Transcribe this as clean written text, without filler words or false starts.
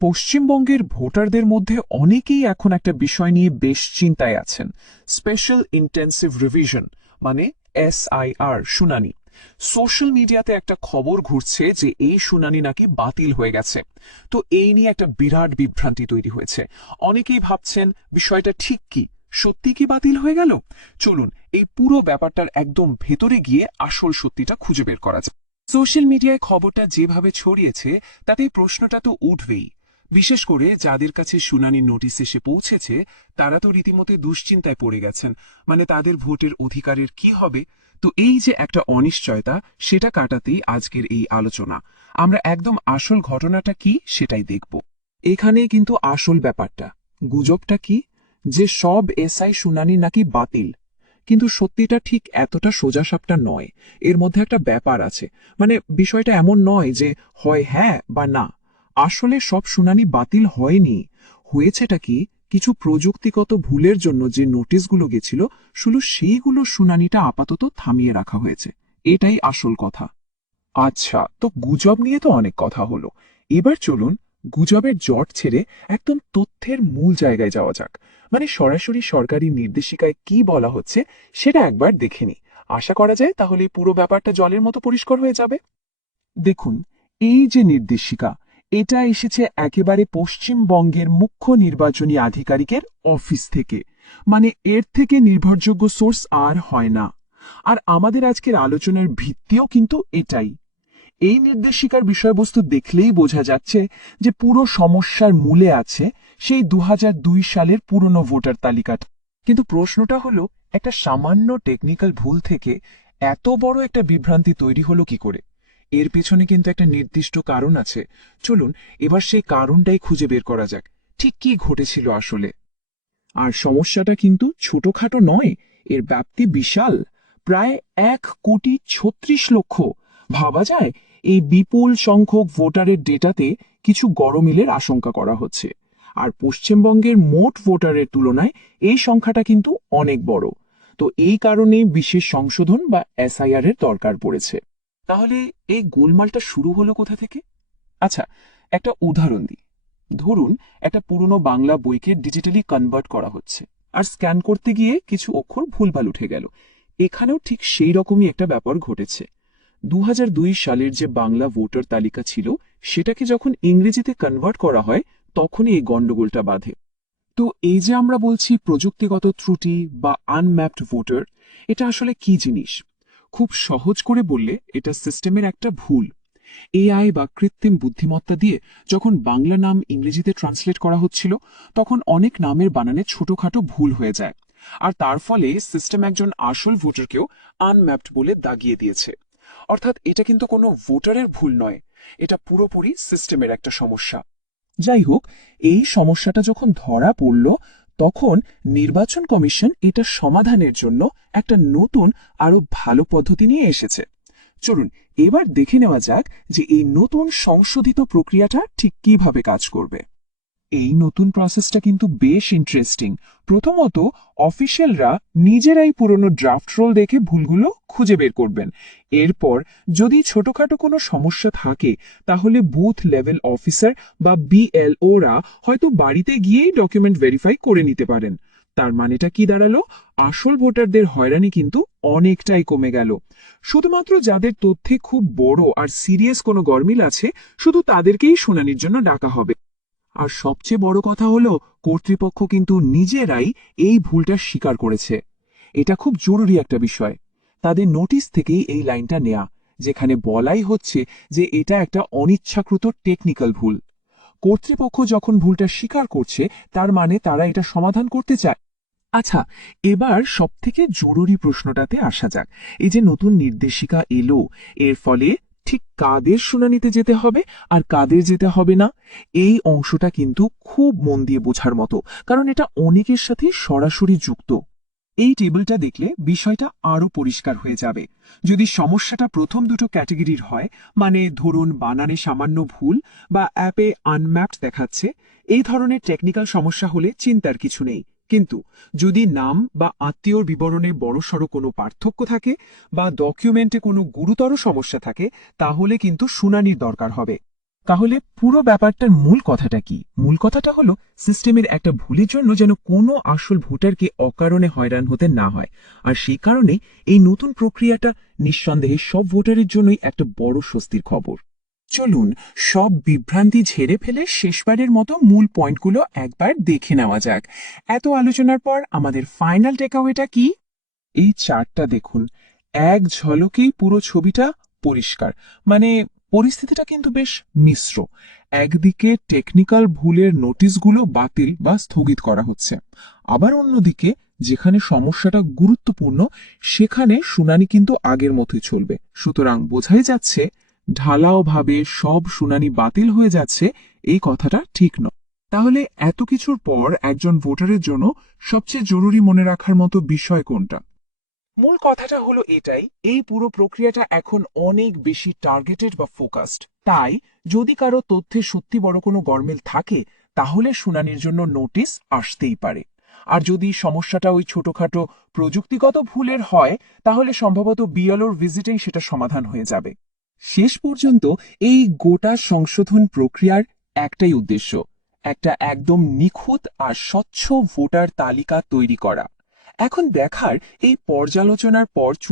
পশ্চিমবঙ্গের ভোটারদের মধ্যে অনেকেই এখন একটা বিষয় নিয়ে বেশ চিন্তায় আছেন। স্পেশাল ইন্টেন্সিভ রিভিশন মানে SIR শুনানি। সোশ্যাল মিডিয়াতে একটা খবর ঘুরছে যে এই শুনানি নাকি বাতিল হয়ে গেছে। তো এই নিয়ে একটা বিরাট বিভ্রান্তি তৈরি হয়েছে। অনেকেই ভাবছেন বিষয়টা ঠিক কি, সত্যি কি বাতিল হয়ে গেল? চলুন এই পুরো ব্যাপারটার একদম ভেতরে গিয়ে আসল সত্যিটা খুঁজে বের করা যায়। সোশ্যাল মিডিয়ায় খবরটা যেভাবে ছড়িয়েছে তাতে প্রশ্নটা তো উঠবেই। বিশেষ করে যাদের কাছে শুনানির নোটিশ এসে পৌঁছেছে তারা তো রীতিমতো দুশ্চিন্তায় পড়ে গেছেন। মানে তাদের ভোটের অধিকারের কি হবে? তো এই যে একটা অনিশ্চয়তা, সেটা কাটাতেই আজকের এই আলোচনা। আমরা একদম আসল ঘটনাটা কি সেটাই দেখব। এখানেই কিন্তু আসল ব্যাপারটা। গুজবটা কি? যে সব SI শুনানি নাকি বাতিল। কিন্তু সত্যিটা ঠিক এতটা সোজাসাপটা নয়। এর মধ্যে একটা ব্যাপার আছে। মানে বিষয়টা এমন নয় যে হয় হ্যাঁ বা না। আসলে সব শুনানি বাতিল হয়নি। হয়েছেটা কি, কিছু প্রযুক্তিগত ভুলের জন্য যে নোটিশগুলো গেছিল শুধু সেইগুলো শুনানিটা আপাতত থামিয়ে রাখা হয়েছে। এটাই আসল কথা। আচ্ছা, তো গুজব নিয়ে তো অনেক কথা হলো। এবার চলুন গুজবের জট ছেড়ে একদম তথ্যের মূল জায়গায় যাওয়া যাক। মানে সরাসরি সরকারি নির্দেশিকায় কি বলা হচ্ছে সেটা একবার দেখে নিই। আশা করা যায় তাহলে পুরো ব্যাপারটা জলের মতো পরিষ্কার হয়ে যাবে। দেখুন, এই যে নির্দেশিকা, এটা এসেছে একেবারে পশ্চিমবঙ্গের মুখ্য নির্বাচনী আধিকারিকের অফিস থেকে। মানে এর থেকে নির্ভরযোগ্য সোর্স আর হয় না। আর আমাদের আজকের আলোচনার ভিত্তিও কিন্তু এটাই। এই নির্দেশিকার বিষয়বস্তু দেখলেই বোঝা যাচ্ছে যে পুরো সমস্যার মূলে আছে সেই ২০০২ সালের পুরনো ভোটার তালিকাটা। কিন্তু প্রশ্নটা হলো, একটা সামান্য টেকনিক্যাল ভুল থেকে এত বড় একটা বিভ্রান্তি তৈরি হলো কি করে? এর পেছনে কিন্তু একটা নির্দিষ্ট কারণ আছে। চলুন এবার সেই কারণটাই খুঁজে বের করা যাক। ঠিক কি ঘটেছিল আসলে? আর সমস্যাটা কিন্তু ছোটখাটো নয়, এর ব্যাপ্তি বিশাল। প্রায় ১,৩৬,০০,০০০। ভাবা যায় এই বিপুল সংখ্যক ভোটারের ডেটাতে কিছু গরমিলের আশঙ্কা করা হচ্ছে। আর পশ্চিমবঙ্গের মোট ভোটারের তুলনায় এই সংখ্যাটা কিন্তু অনেক বড়। তো এই কারণে বিশেষ সংশোধন বা SIR এর দরকার পড়েছে। তাহলে এই গোলমালটা শুরু হলো কোথা থেকে? আচ্ছা, একটা উদাহরণ দিই। ধরুন একটা পুরনো বাংলা বইকে ডিজিটালি কনভার্ট করা হচ্ছে, আর স্ক্যান করতে গিয়ে কিছু অক্ষর ভুলভাল উঠে গেল। এখানেও ঠিক সেই রকমই একটা ব্যাপার ঘটেছে। ২০০২ সালের যে বাংলা ভোটার তালিকা ছিল সেটাকে যখন ইংরেজিতে কনভার্ট করা হয় তখনই এই গন্ডগোলটা বাধে। তো এই যে আমরা বলছি প্রযুক্তিগত ত্রুটি বা আনম্যাপড ভোটার, এটা আসলে কি জিনিস? খুব সহজ করে বললে এটা সিস্টেমের একটা ভুল। AI বা কৃত্রিম বুদ্ধিমত্তা দিয়ে যখন বাংলা নাম ইংরেজিতে ট্রান্সলেট করা হচ্ছিল তখন অনেক নামের বানানে ছোটখাটো ভুল হয়ে যায়। আর তার ফলে সিস্টেম একজন আসল ভোটারকেও আনম্যাপড বলে দাগিয়ে দিয়েছে। অর্থাৎ এটা কিন্তু কোনো ভোটারের ভুল নয়, এটা পুরোপুরি সিস্টেমের একটা সমস্যা। যাই হোক, এই সমস্যাটা যখন ধরা পড়ল তখন নির্বাচন কমিশন এটা সমাধানের জন্য একটা নতুন আরো ভালো পদ্ধতি নিয়ে এসেছে। চলুন এবার দেখে নেওয়া যাক যে এই নতুন সংশোধিত প্রক্রিয়াটা ঠিক কিভাবে কাজ করবে। এই নতুন প্রসেসটা কিন্তু বেশ ইন্টারেস্টিং। প্রথমত, অফিসিয়ালরা নিজেরাই পুরনো ড্রাফট রোল দেখে ভুলগুলো খুঁজে বের করবেন। এরপর যদি ছোটখাটো কোনো সমস্যা থাকে তাহলে বুথ লেভেল অফিসার বা BLOরা হয়তো বাড়িতে গিয়েই ডকুমেন্ট ভেরিফাই করে নিতে পারেন। তার মানেটা কি দাঁড়ালো? আসল ভোটারদের হয়রানি কিন্তু অনেকটাই কমে গেল। শুধুমাত্র যাদের তথ্যে খুব বড় আর সিরিয়াস কোনো গরমিল আছে শুধু তাদেরকেই শুনানির জন্য ডাকা হবে। আর সবচেয়ে বড় কথা হলো, কর্তৃপক্ষ কিন্তু নিজেরাই এই ভুলটা স্বীকার করেছে। এটা খুব জরুরি একটা বিষয়। তাদের নোটিশ থেকেই এই লাইনটা নেয়া, যেখানে বলাই হচ্ছে যে এটা একটা অনিচ্ছাকৃত টেকনিক্যাল ভুল। কর্তৃপক্ষ যখন ভুলটা স্বীকার করছে তার মানে তারা এটা সমাধান করতে চায়। আচ্ছা, এবার সবথেকে জরুরি প্রশ্নটাতে আসা যাক। এই যে নতুন নির্দেশিকা এলো, এর ফলে ঠিক কাদের শুনানিতে যেতে হবে আর কাদের যেতে হবে না, এই অংশটা কিন্তু খুব মন দিয়ে বোঝার মতো, কারণ এটা অনেকের সাথে সরাসরি যুক্ত। এই টেবিলটা দেখলে বিষয়টা আরো পরিষ্কার হয়ে যাবে। যদি সমস্যাটা প্রথম দুটো ক্যাটাগরির হয়, মানে ধরুন বানানে সামান্য ভুল বা অ্যাপে আনম্যাপড দেখাচ্ছে, এই ধরনের টেকনিক্যাল সমস্যা হলে চিন্তার কিছু নেই। কিন্তু যদি নাম বা আত্মীয়র বিবরণে বড়সড় কোনো পার্থক্য থাকে বা ডকুমেন্টে কোনো গুরুতর সমস্যা থাকে তাহলে কিন্তু শুনানির দরকার হবে। তাহলে পুরো ব্যাপারটার মূল কথাটা কি? মূল কথাটা হলো সিস্টেমের একটা ভুলের জন্য যেন কোনো আসল ভোটারকে অকারণে হয়রান হতে না হয়। আর সেই কারণে এই নতুন প্রক্রিয়াটা নিঃসন্দেহে সব ভোটারের জন্যই একটা বড় স্বস্তির খবর। চলুন সব বিভ্রান্তি ঝেড়ে ফেলে শেষবারের মতো মূল পয়েন্টগুলো একবার দেখে নেওয়া যাক। এত আলোচনার পর আমাদের ফাইনাল টেকঅ্যাওয়েটা কি? এই চার্টটা দেখুন, এক ঝলকেই পুরো ছবিটা পরিষ্কার। মানে পরিস্থিতিটা কিন্তু বেশ মিশ্র। একদিকে টেকনিক্যাল ভুলের নোটিশগুলো বাতিল বা স্থগিত করা হচ্ছে, আবার অন্যদিকে যেখানে সমস্যাটা গুরুত্বপূর্ণ সেখানে শুনানি কিন্তু আগের মতোই চলবে। সুতরাং বোঝাই যাচ্ছে ঢালাওভাবে সব শুনানি বাতিল হয়ে যাচ্ছে এই কথাটা ঠিক নয়। তাহলে এত কিছুর পর একজন ভোটারের জন্য সবচেয়ে জরুরি মনে রাখার মতো বিষয় কোনটা? মূল কথাটা হলো এটাই, এই পুরো প্রক্রিয়াটা এখন অনেক বেশি টার্গেটেড বা ফোকাসড। তাই যদি কারো তথ্যে সত্যি বড় কোনো গরমিল থাকে তাহলে শুনানির জন্য নোটিশ আসতেই পারে। আর যদি সমস্যাটা ওই ছোটখাটো প্রযুক্তিগত ভুলের হয় তাহলে সম্ভবত বিএলওর ভিজিটেই সেটা সমাধান হয়ে যাবে। শেষ পর্যন্ত এই গোটা সংশোধন প্রক্রিয়ার একটাই উদ্দেশ্য, একটা একদম নিখুঁত আর স্বচ্ছ ভোটার তালিকা তৈরি করা। এখন দেখার এই পর্যালোচনার পর চূড়ান্ত